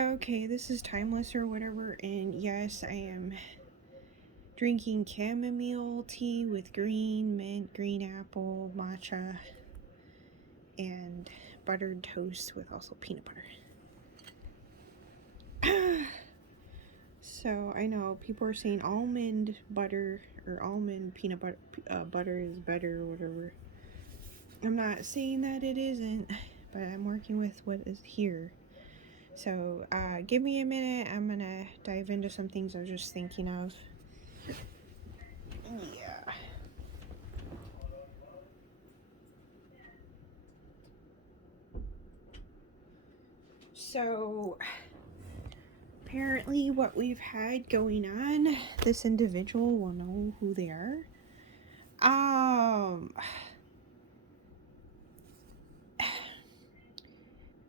Okay, this is timeless or whatever, and yes, I am drinking chamomile tea with green mint, green apple, matcha, and buttered toast with also peanut butter. So I know people are saying almond butter or almond peanut butter butter is better or whatever. I'm not saying that it isn't, but I'm working with what is here. So give me a minute. I'm gonna dive into some things I was just thinking of. Yeah. So apparently what we've had going on, this individual will know who they are.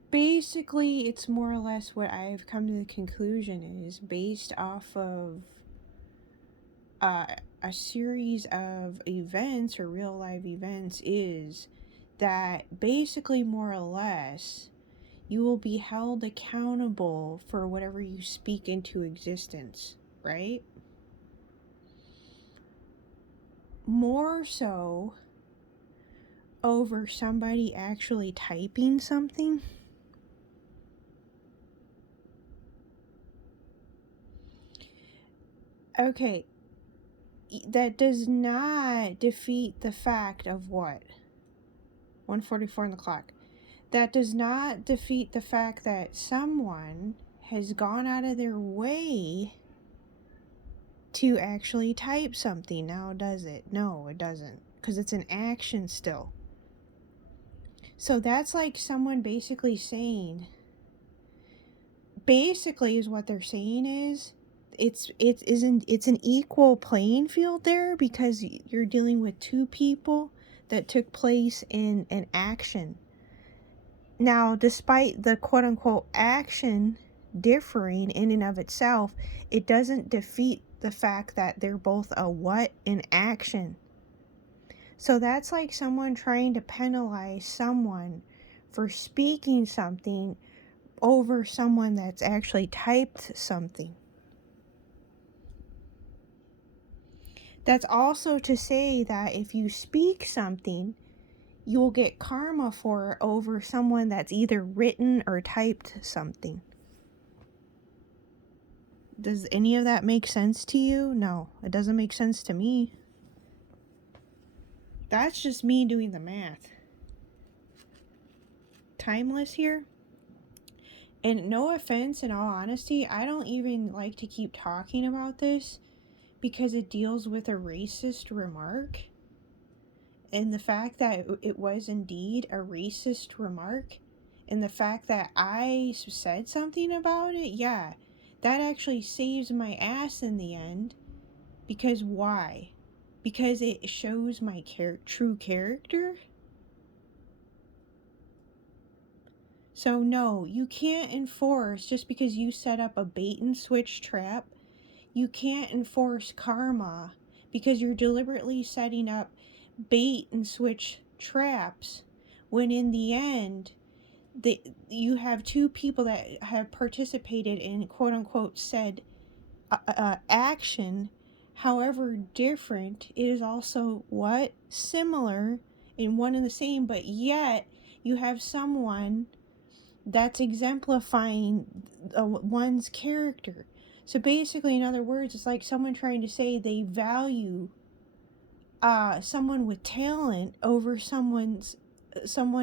Basically it's more or less what I've come to the conclusion is based off of a series of events or real life events is that basically more or less you will be held accountable for whatever you speak into existence, right? More so over somebody actually typing something. Okay, that does not defeat the fact of what? 1:44 on the clock. That does not defeat the fact that someone has gone out of their way to actually type something. Now, does it? No, it doesn't. Because it's an action still. So that's like someone basically saying, basically is what they're saying is, it's an equal playing field there because you're dealing with two people that took place in an action. Now, despite the quote unquote action differing in and of itself, it doesn't defeat the fact that they're both a what in action. So that's like someone trying to penalize someone for speaking something over someone that's actually typed something. That's also to say that if you speak something, you'll get karma for it over someone that's either written or typed something. Does any of that make sense to you? No, it doesn't make sense to me. That's just me doing the math. Timeless here. And no offense, in all honesty, I don't even like to keep talking about this because it deals with a racist remark. And the fact that it was indeed a racist remark, and the fact that I said something about it, yeah, that actually saves my ass in the end. Because why? Because it shows my true character. So no, you can't enforce, just because you set up a bait and switch trap, you can't enforce karma because you're deliberately setting up bait and switch traps when in the end you have two people that have participated in quote unquote said action. However different, it is also what? Similar in one and the same, but yet you have someone that's exemplifying one's character. So basically, in other words, it's like someone trying to say they value someone with talent over someone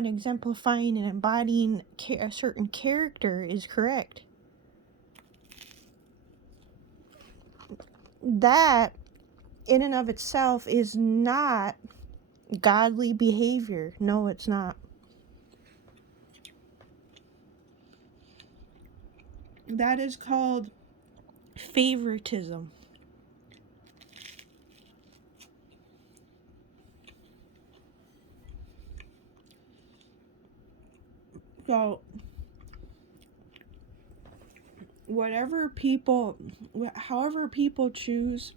exemplifying and embodying a certain character is correct. That, in and of itself, is not godly behavior. No, it's not. That is called favoritism. So, however people choose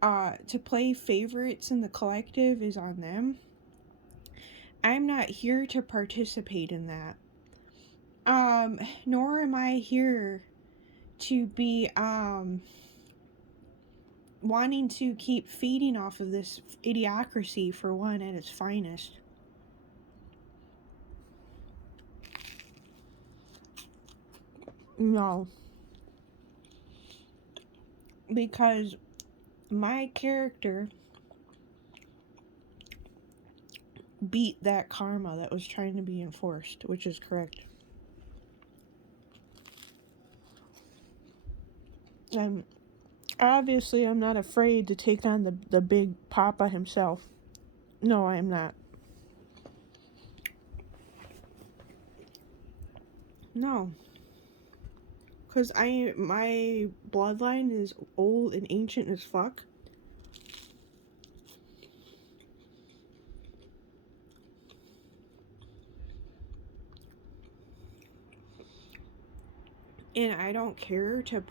to play favorites in the collective is on them. I'm not here to participate in that. Nor am I here to be wanting to keep feeding off of this idiocracy, for one, at its finest. No, because my character beat that karma that was trying to be enforced, which is correct. And obviously, I'm not afraid to take on the big papa himself. No, I am not. No. Because my bloodline is old and ancient as fuck. And I don't care to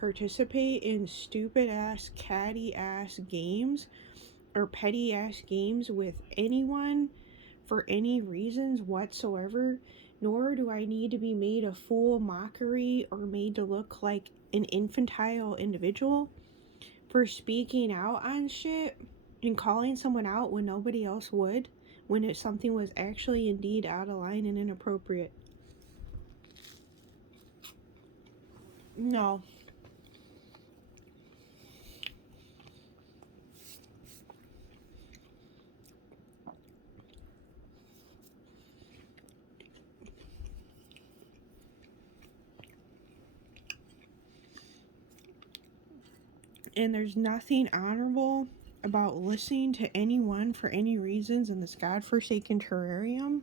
participate in stupid ass, catty ass games or petty ass games with anyone for any reasons whatsoever, nor do I need to be made a fool mockery or made to look like an infantile individual for speaking out on shit and calling someone out when nobody else would, when something was actually indeed out of line and inappropriate. No. And there's nothing honorable about listening to anyone for any reasons in this godforsaken terrarium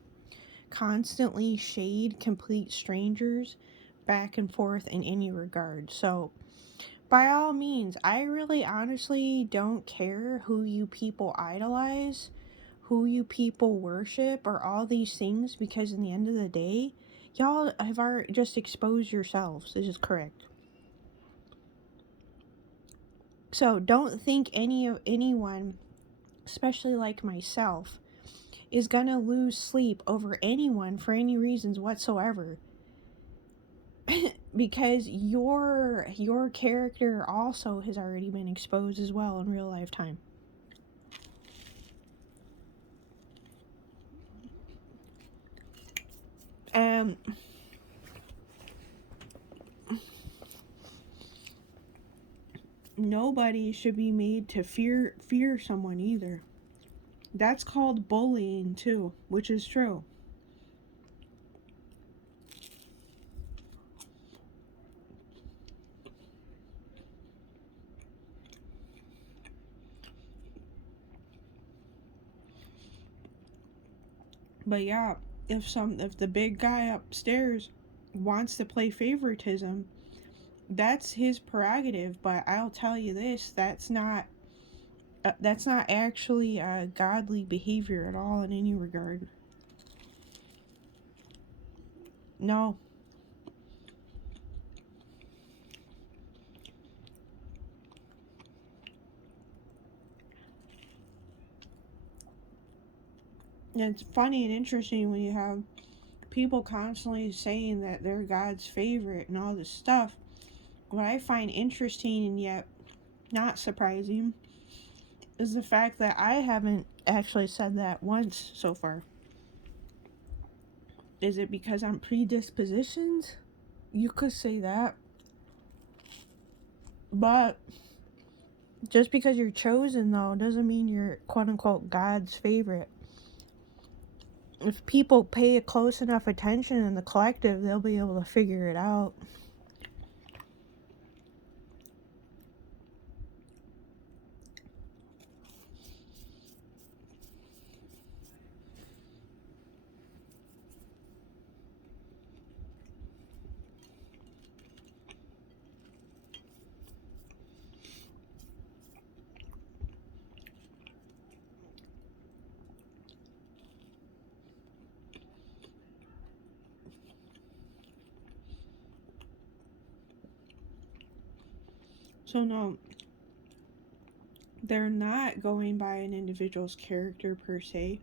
constantly shade complete strangers back and forth in any regard. So, by all means, I really honestly don't care who you people idolize, who you people worship, or all these things, because in the end of the day, y'all have already just exposed yourselves. This is correct. So don't think anyone, especially like myself, is gonna lose sleep over anyone for any reasons whatsoever. Because your character also has already been exposed as well in real life time. Um Nobody should be made to fear someone either. That's called bullying too, which is true. But yeah, if the big guy upstairs wants to play favoritism, that's his prerogative. But I'll tell you this: that's not actually godly behavior at all in any regard. No. And it's funny and interesting when you have people constantly saying that they're God's favorite and all this stuff. What I find interesting and yet not surprising is the fact that I haven't actually said that once so far. Is it because I'm predispositioned? You could say that. But just because you're chosen, though, doesn't mean you're quote unquote God's favorite. If people pay close enough attention in the collective, they'll be able to figure it out. So, no, they're not going by an individual's character per se.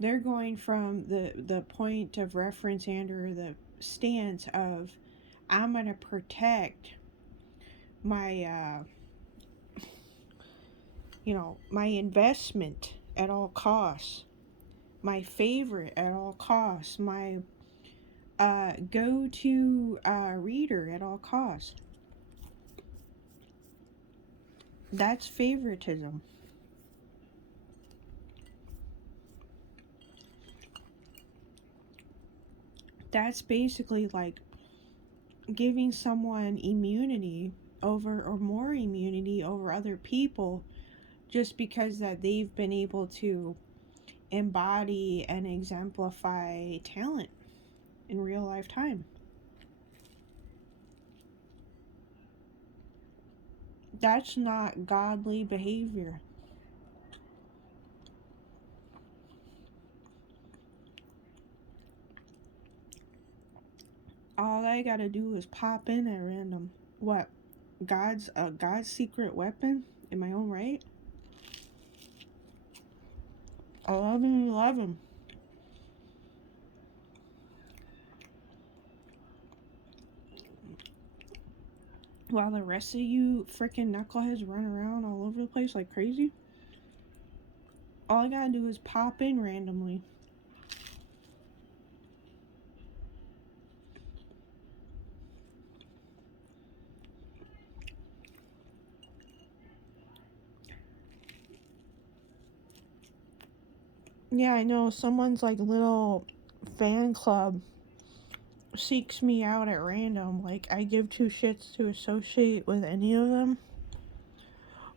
They're going from the point of reference and or the stance of I'm going to protect my my investment at all costs, my favorite at all costs, my go-to reader at all costs. That's favoritism. That's basically like giving someone immunity over, or more immunity over, other people just because that they've been able to embody and exemplify talent in real life time. That's not godly behavior. All I gotta do is pop in at random. What? God's secret weapon in my own right? 11:11. While the rest of you freaking knuckleheads run around all over the place like crazy. All I gotta do is pop in randomly. Yeah, I know. Someone's like little fan club seeks me out at random. Like, I give two shits to associate with any of them.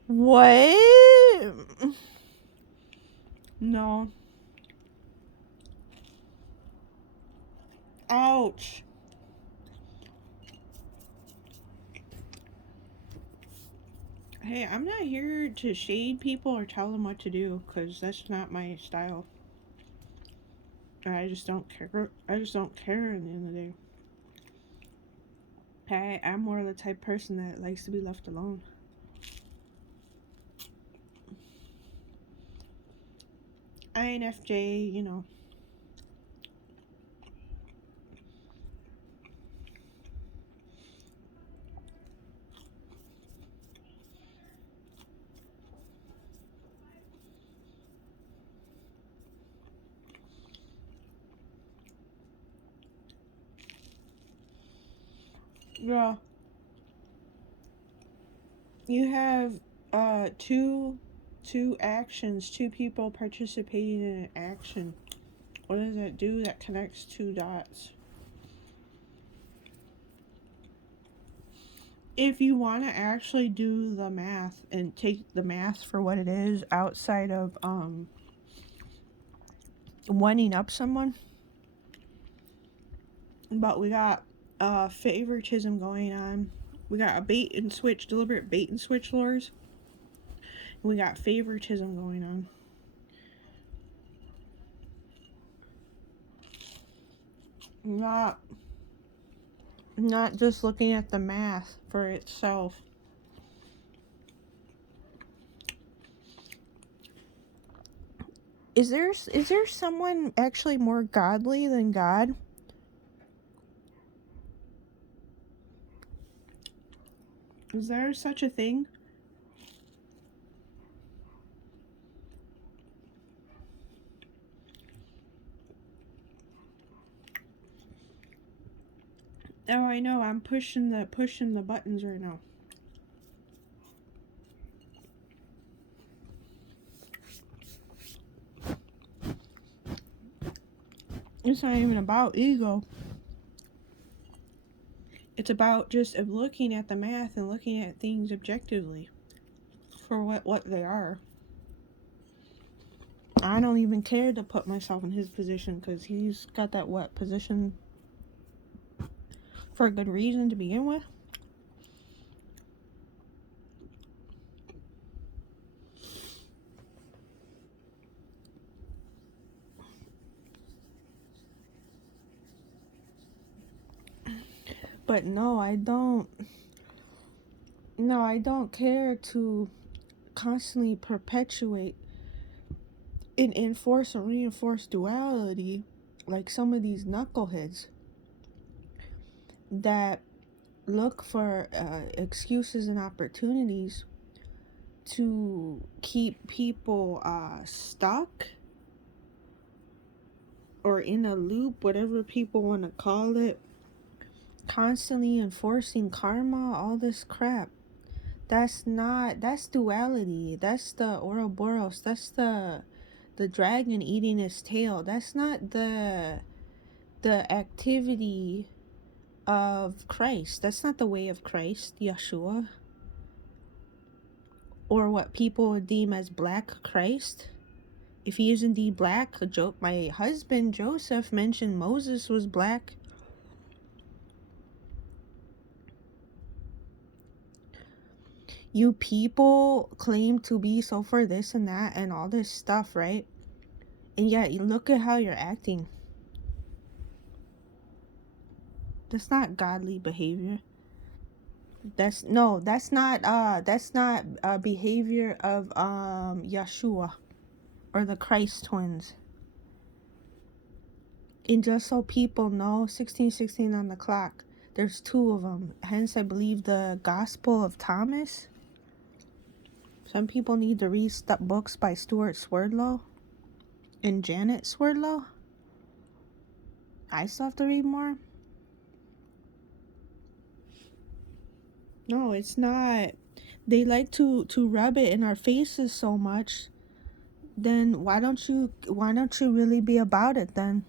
What? No. Ouch. Hey, I'm not here to shade people or tell them what to do, because that's not my style. I just don't care. I just don't care at the end of the day. I'm more the type of person that likes to be left alone. INFJ, you know. Yeah. You have two actions, two people participating in an action. What does that do that connects two dots? If you want to actually do the math and take the math for what it is outside of winding up someone, but we got favoritism going on. We got a bait and switch, deliberate bait and switch lures. And we got favoritism going on. Not just looking at the math for itself. Is there someone actually more godly than God? Is there such a thing? Oh, I know. I'm pushing the buttons right now. It's not even about ego. It's about just looking at the math and looking at things objectively for what they are. I don't even care to put myself in his position because he's got that position for a good reason to begin with. But no, I don't. No, I don't care to constantly perpetuate and enforce or reinforce duality like some of these knuckleheads. that look for excuses and opportunities to keep people stuck or in a loop, whatever people want to call it, constantly enforcing karma, all this crap. That's duality. That's the Ouroboros. That's the dragon eating its tail. That's not the activity of Christ. That's not the way of Christ, Yeshua, or what people would deem as black Christ. If he is indeed black, my husband Joseph mentioned Moses was black. You people claim to be so for this and that and all this stuff, right? And yet you look at how you're acting. That's not godly behavior. That's not behavior of Yeshua or the Christ twins. And just so people know, 1616 on the clock, there's two of them. Hence, I believe the Gospel of Thomas. Some people need to read books by Stuart Swerdlow and Janet Swerdlow. I still have to read more. No, it's not. They like to rub it in our faces so much. Then why don't you really be about it then?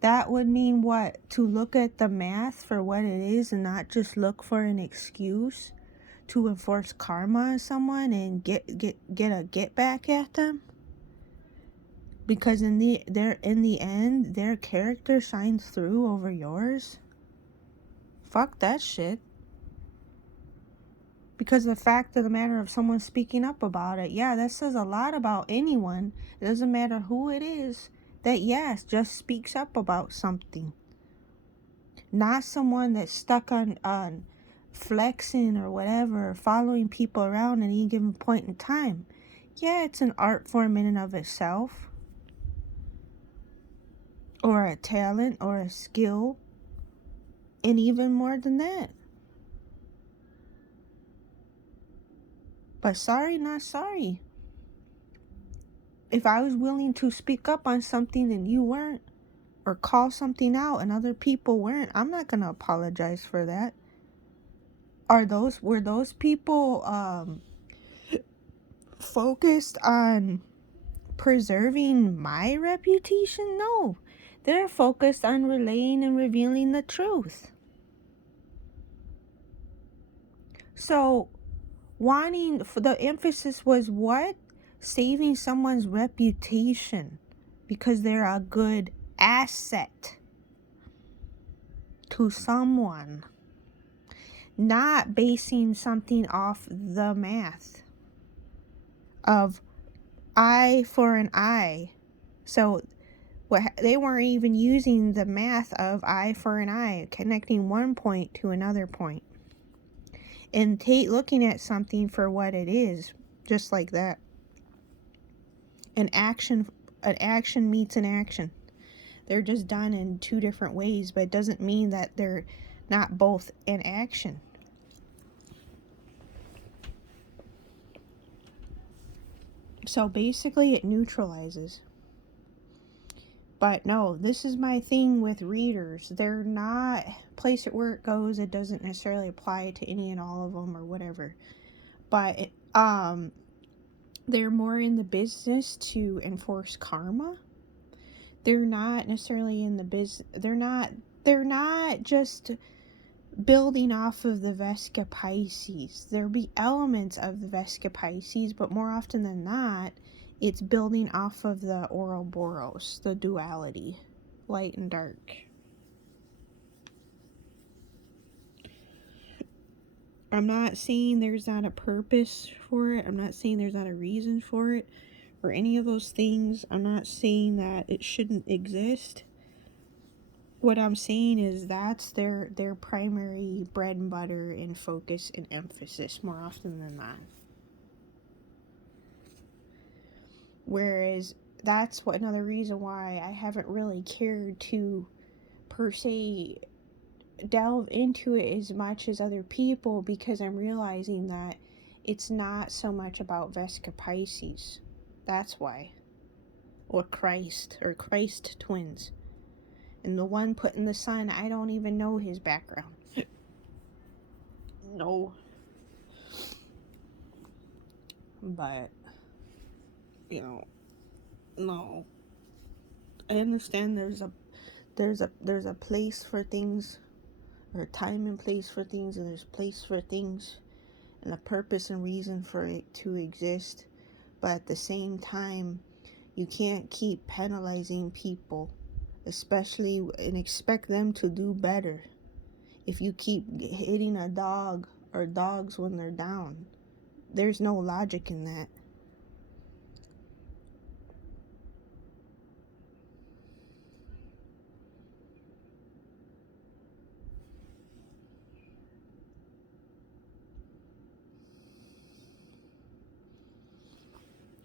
That would mean what? To look at the math for what it is and not just look for an excuse to enforce karma on someone and get a get back at them? Because in the end, their character shines through over yours. Fuck that shit. Because the fact of the matter of someone speaking up about it, yeah, that says a lot about anyone. It doesn't matter who it is that, yes, just speaks up about something. Not someone that's stuck on flexing or whatever, following people around at any given point in time. Yeah, it's an art form in and of itself. Or a talent or a skill. And even more than that. But sorry, not sorry. If I was willing to speak up on something and you weren't, or call something out and other people weren't, I'm not going to apologize for that. Were those people focused on preserving my reputation? No. They're focused on relaying and revealing the truth. So, the emphasis was what? Saving someone's reputation because they're a good asset to someone. Not basing something off the math of eye for an eye. So they weren't even using the math of eye for an eye, connecting one point to another point. And looking at something for what it is, just like that. An action meets an action. They're just done in two different ways, but it doesn't mean that they're not both in action. So basically it neutralizes. But no, this is my thing with readers. They're not, place it where it goes, it doesn't necessarily apply to any and all of them or whatever. But they're more in the business to enforce karma. They're not necessarily in the business. They're not just building off of the Vesca Pisces. There'll be elements of the Vesca Pisces, but more often than not, it's building off of the Ouroboros, the duality, light and dark. I'm not saying there's not a purpose for it. I'm not saying there's not a reason for it or any of those things. I'm not saying that it shouldn't exist. What I'm saying is that's their primary bread and butter and focus and emphasis more often than not. Whereas that's another reason why I haven't really cared to per se delve into it as much as other people, because I'm realizing that it's not so much about Vesica Pisces. That's why. Or Christ twins. And the one put in the sun, I don't even know his background. No. But, no. I understand there's a place for things, or a time and place for things, and there's place for things, and a purpose and reason for it to exist. But at the same time, you can't keep penalizing people, especially, and expect them to do better. If you keep hitting a dog or dogs when they're down, there's no logic in that.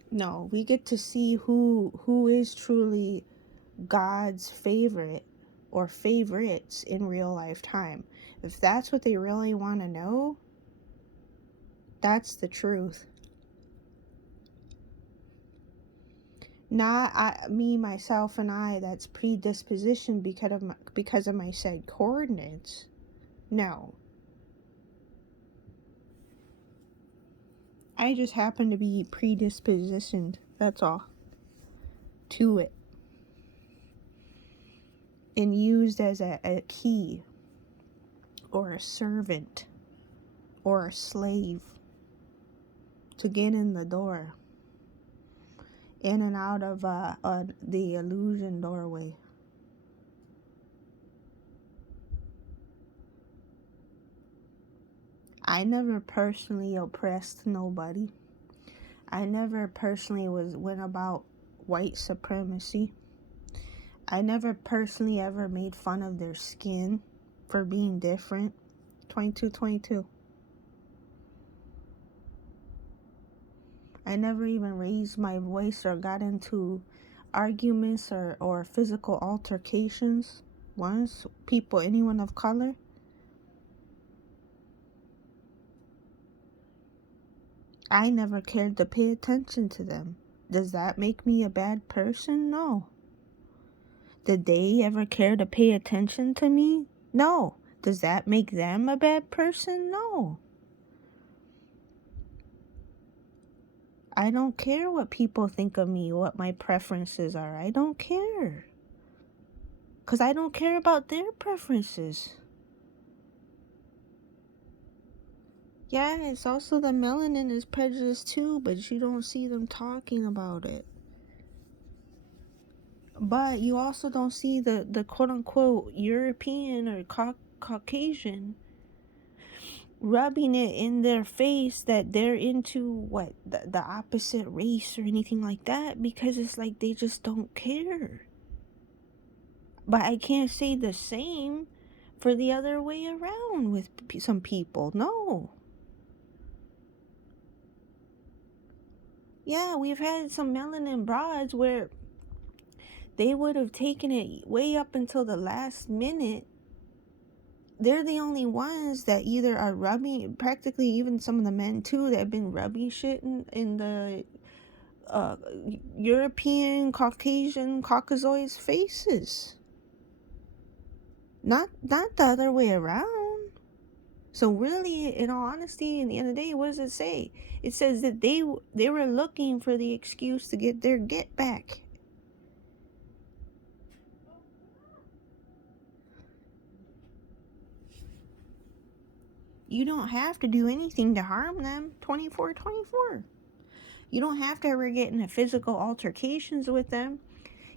No, we get to see who is truly God's favorite or favorites in real life time. If that's what they really want to know, that's the truth. Not me, myself, and I, that's predisposition because of my said coordinates. No. I just happen to be predispositioned, that's all, to it. And used as a key, or a servant, or a slave, to get in the door, in and out of the illusion doorway. I never personally oppressed nobody. I never personally went about white supremacy. I never personally ever made fun of their skin for being different. 2222. I never even raised my voice or got into arguments or physical altercations once. Anyone of color. I never cared to pay attention to them. Does that make me a bad person? No. Did they ever care to pay attention to me? No. Does that make them a bad person? No. I don't care what people think of me, what my preferences are. I don't care. Because I don't care about their preferences. Yeah, it's also the melanin is prejudice too, but you don't see them talking about it. But you also don't see the quote-unquote European or Caucasian rubbing it in their face that they're into the opposite race or anything like that, because it's like they just don't care. But I can't say the same for the other way around with some people. No. Yeah, we've had some melanin broads where they would have taken it way up until the last minute. They're the only ones that either are rubbing, practically even some of the men too, that have been rubbing shit in the European, Caucasian, Caucasoids faces. Not the other way around. So really, in all honesty, in the end of the day, what does it say? It says that they were looking for the excuse to get their get back. You don't have to do anything to harm them. 24/24. You don't have to ever get into physical altercations with them.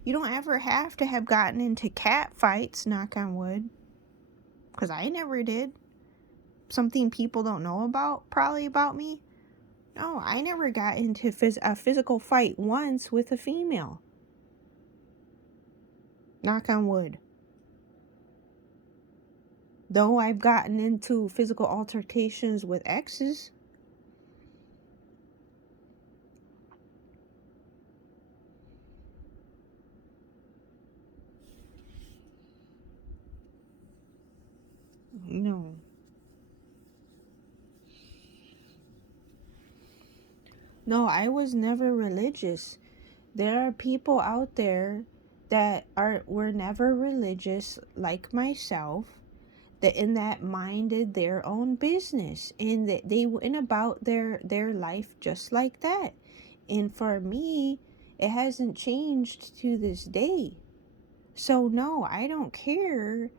You don't ever have to have gotten into cat fights, knock on wood. Because I never did. Something people don't know probably about me. No, I never got into a physical fight once with a female. Knock on wood. Though I've gotten into physical altercations with exes. No, I was never religious. There are people out there that were never religious like myself, that minded their own business, and that they went about their life just like that. And for me, it hasn't changed to this day. So no, I don't care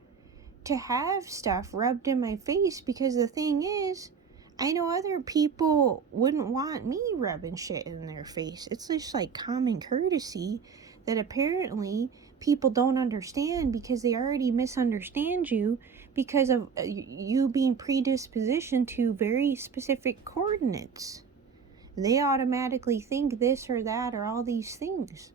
to have stuff rubbed in my face, because the thing is, I know other people wouldn't want me rubbing shit in their face. It's just like common courtesy that apparently people don't understand, because they already misunderstand you because of you being predispositioned to very specific coordinates. They automatically think this or that or all these things.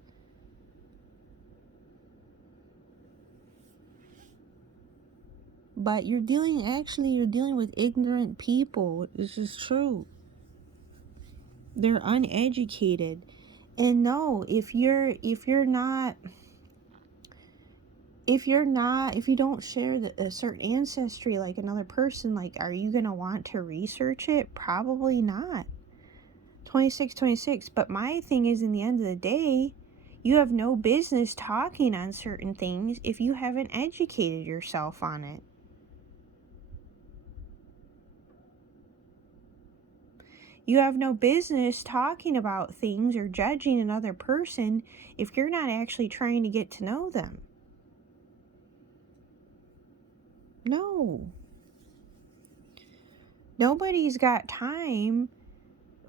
But you're dealing with ignorant people. This is true. They're uneducated. And no, if you don't share a certain ancestry like another person, like, are you going to want to research it? Probably not. 2626. But my thing is, in the end of the day, you have no business talking on certain things if you haven't educated yourself on it. You have no business talking about things or judging another person if you're not actually trying to get to know them. No. Nobody's got time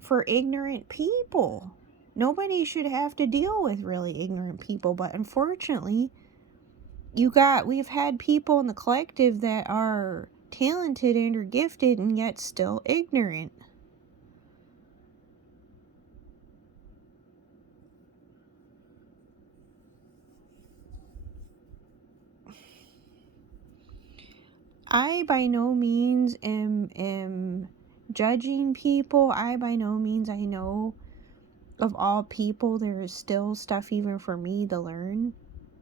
for ignorant people. Nobody should have to deal with really ignorant people, but unfortunately, we've had people in the collective that are talented and are gifted and yet still ignorant. I by no means am judging people. I by no means, I know of all people there is still stuff even for me to learn.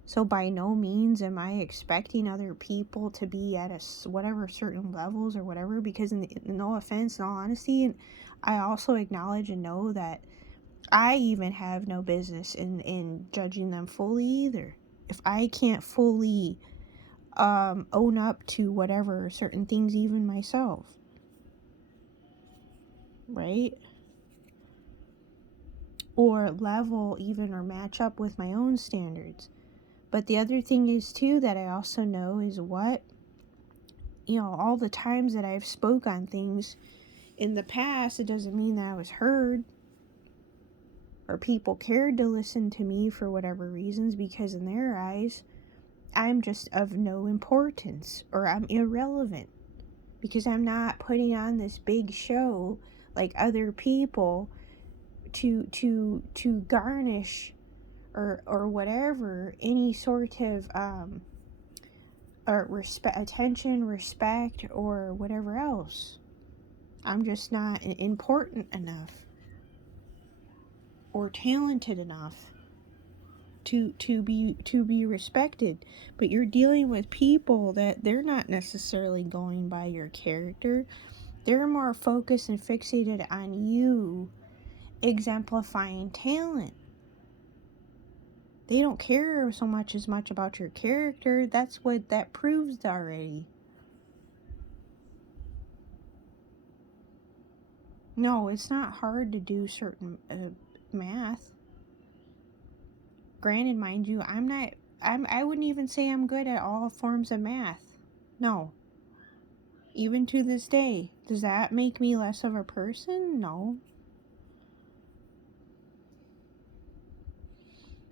So by no means am I expecting other people to be at whatever certain levels or whatever, because no offense, in all honesty, and I also acknowledge and know that I even have no business in judging them fully either. If I can't fully own up to whatever certain things, even myself, right? Or level even or match up with my own standards. But the other thing is too that I also know is all the times that I've spoke on things in the past, it doesn't mean that I was heard or people cared to listen to me for whatever reasons, because in their eyes I'm just of no importance or I'm irrelevant, because I'm not putting on this big show like other people to garnish or whatever any sort of or attention, respect, or whatever else. I'm just not important enough or talented enough to be respected. But you're dealing with people that they're not necessarily going by your character. They're more focused and fixated on you exemplifying talent. They don't care so much about your character. That's what that proves already. No, it's not hard to do certain math. Granted, mind you, I wouldn't even say I'm good at all forms of math. No. Even to this day. Does that make me less of a person? No.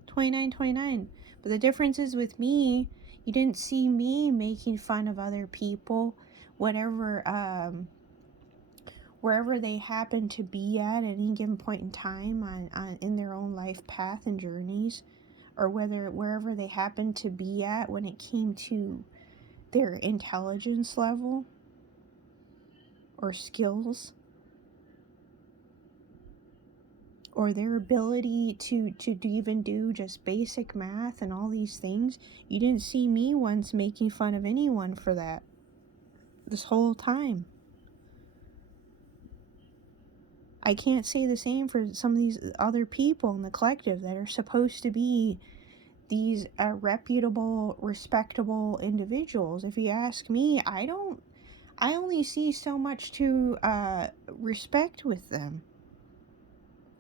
2929. But the difference is with me, you didn't see me making fun of other people, wherever they happen to be at any given point in time on in their own life path and journeys, or wherever they happen to be at when it came to their intelligence level or skills or their ability to even do just basic math and all these things. You didn't see me once making fun of anyone for that this whole time. I can't say the same for some of these other people in the collective that are supposed to be these reputable, respectable individuals. If you ask me, I only see so much to respect with them.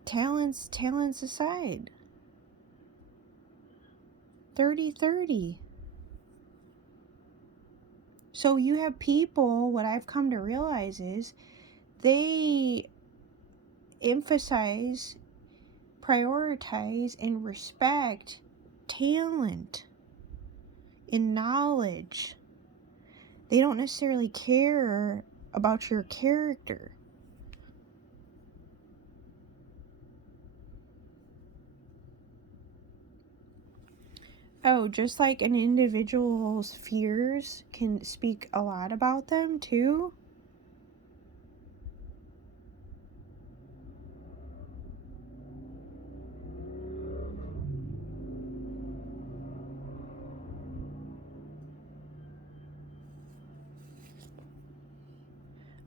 Talents aside. 30-30. So you have people, what I've come to realize is they emphasize, prioritize, and respect talent and knowledge. They don't necessarily care about your character. Oh, just like an individual's fears can speak a lot about them too.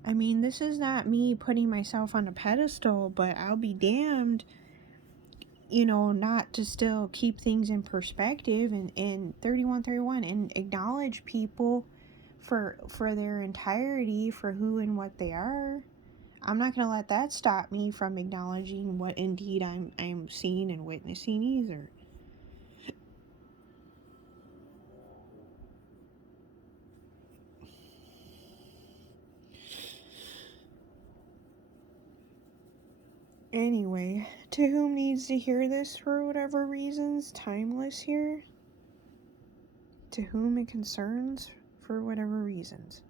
I mean, this is not me putting myself on a pedestal, but I'll be damned, not to still keep things in perspective and 3131 and acknowledge people for their entirety, for who and what they are. I'm not going to let that stop me from acknowledging what indeed I'm seeing and witnessing either. Anyway, to whom needs to hear this for whatever reasons, timeless here. To whom it concerns for whatever reasons.